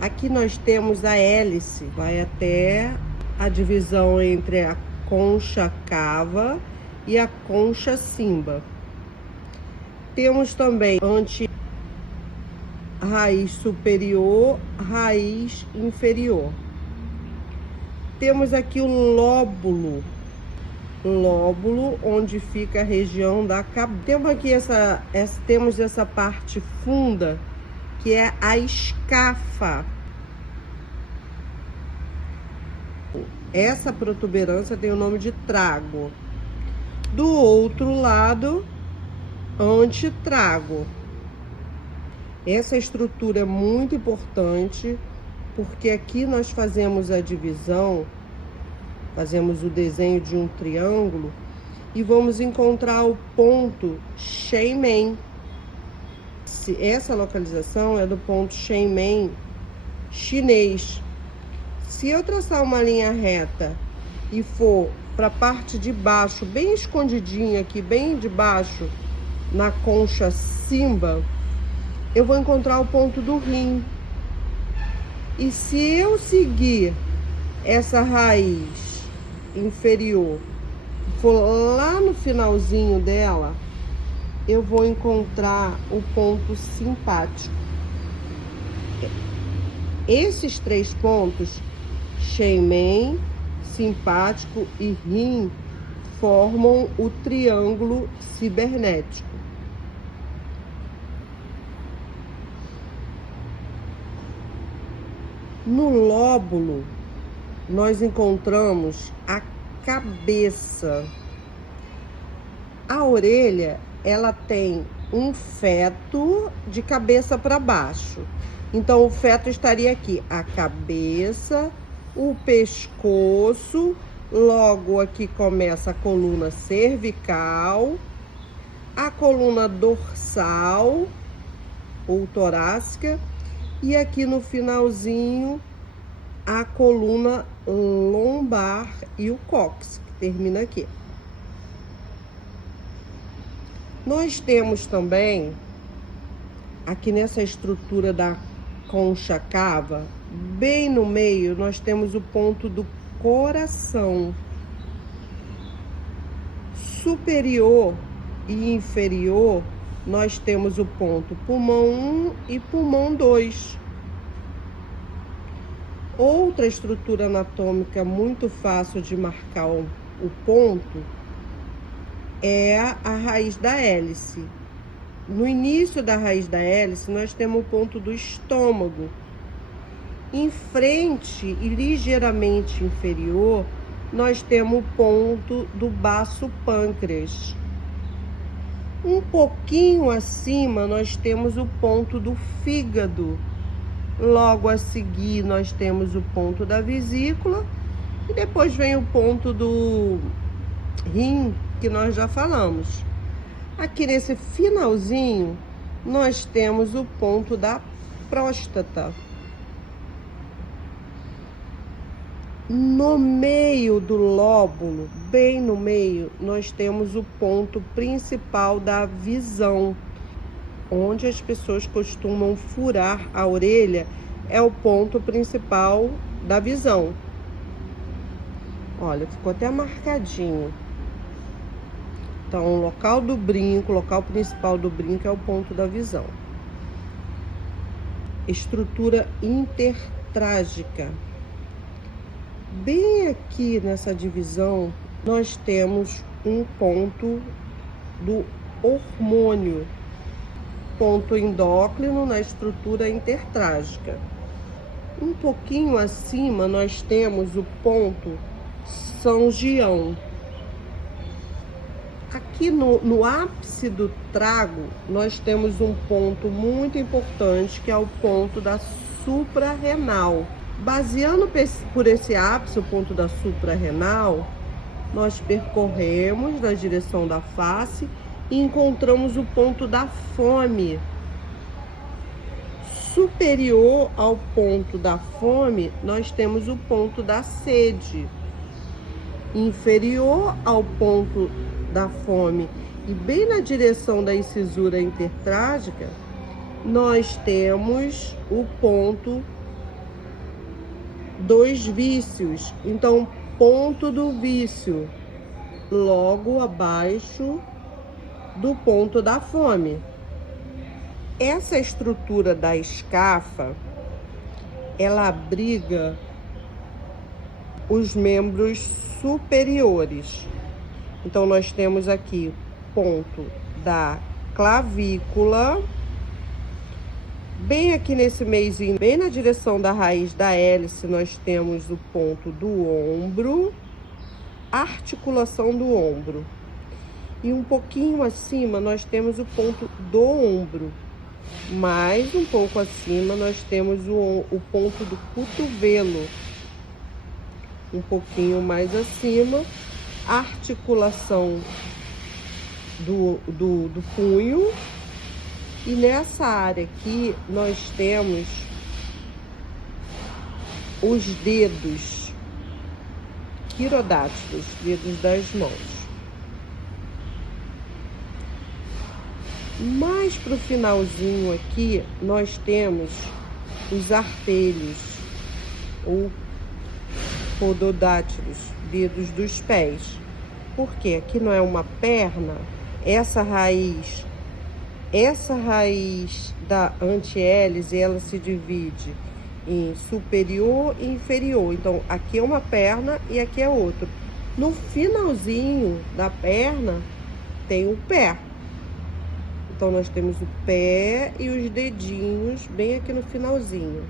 Aqui nós temos a hélice, vai até a divisão entre a concha cava e a concha simba. Temos também raiz superior, raiz inferior. Temos aqui o lóbulo, onde fica a região da cabeça. Temos aqui temos essa parte funda, que é a escafa. Essa protuberância tem o nome de trago. Do outro lado, antetrago. Essa estrutura é muito importante, porque aqui nós fazemos a divisão, fazemos o desenho de um triângulo e vamos encontrar o ponto Shenmen. Essa localização é do ponto Shenmen chinês. Se eu traçar uma linha reta e for para a parte de baixo, bem escondidinha aqui, bem de baixo, na concha simba, eu vou encontrar o ponto do rim. E se eu seguir essa raiz inferior, for lá no finalzinho dela, eu vou encontrar o ponto simpático. Esses três pontos, Shenmen, simpático e rim, formam o triângulo cibernético. No lóbulo, nós encontramos a cabeça. A orelha, ela tem um feto de cabeça para baixo. Então, o feto estaria aqui, a cabeça, o pescoço, logo aqui começa a coluna cervical, a coluna dorsal ou torácica, e aqui no finalzinho, a coluna lombar e o cóccix, que termina aqui. Nós temos também, aqui nessa estrutura da concha cava, bem no meio, nós temos o ponto do coração. Superior e inferior, nós temos o ponto pulmão 1 e pulmão 2. Outra estrutura anatômica muito fácil de marcar o ponto é a raiz da hélice. No início da raiz da hélice, nós temos o ponto do estômago. Em frente e ligeiramente inferior, nós temos o ponto do baço pâncreas. Um pouquinho acima, nós temos o ponto do fígado. Logo a seguir, nós temos o ponto da vesícula. E depois vem o ponto do rim, que nós já falamos. Aqui nesse finalzinho, nós temos o ponto da próstata. No meio do lóbulo, bem no meio, nós temos o ponto principal da visão. Onde as pessoas costumam furar a orelha é o ponto principal da visão. Olha, ficou até marcadinho. Então, o local do brinco, o local principal do brinco é o ponto da visão. Estrutura intertrágica. Bem aqui nessa divisão, nós temos um ponto do hormônio, ponto endócrino na estrutura intertrágica. Um pouquinho acima, nós temos o ponto São Gião. Aqui no ápice do trago, nós temos um ponto muito importante, que é o ponto da suprarrenal. Baseando por esse ápice, o ponto da suprarrenal, nós percorremos na direção da face e encontramos o ponto da fome. Superior ao ponto da fome, nós temos o ponto da sede. Inferior ao ponto da fome e bem na direção da incisura intertrágica, nós temos o ponto 2 vícios. Então, ponto do vício, logo abaixo do ponto da fome. Essa estrutura da escafa, ela abriga os membros superiores. Então, nós temos aqui ponto da clavícula, bem aqui nesse meiozinho, bem na direção da raiz da hélice, nós temos o ponto do ombro, articulação do ombro. E um pouquinho acima, nós temos o ponto do ombro. Mais um pouco acima, nós temos o ponto do cotovelo. Um pouquinho mais acima, articulação do punho. E nessa área aqui, nós temos os dedos quirodáticos, dedos das mãos. Mais pro finalzinho aqui, nós temos os artelhos, ou pododátilos, dedos dos pés. Porque aqui não é uma perna, essa raiz da antihélice, ela se divide em superior e inferior. Então, aqui é uma perna e aqui é outra. No finalzinho da perna, tem o pé. Então, nós temos o pé e os dedinhos bem aqui no finalzinho.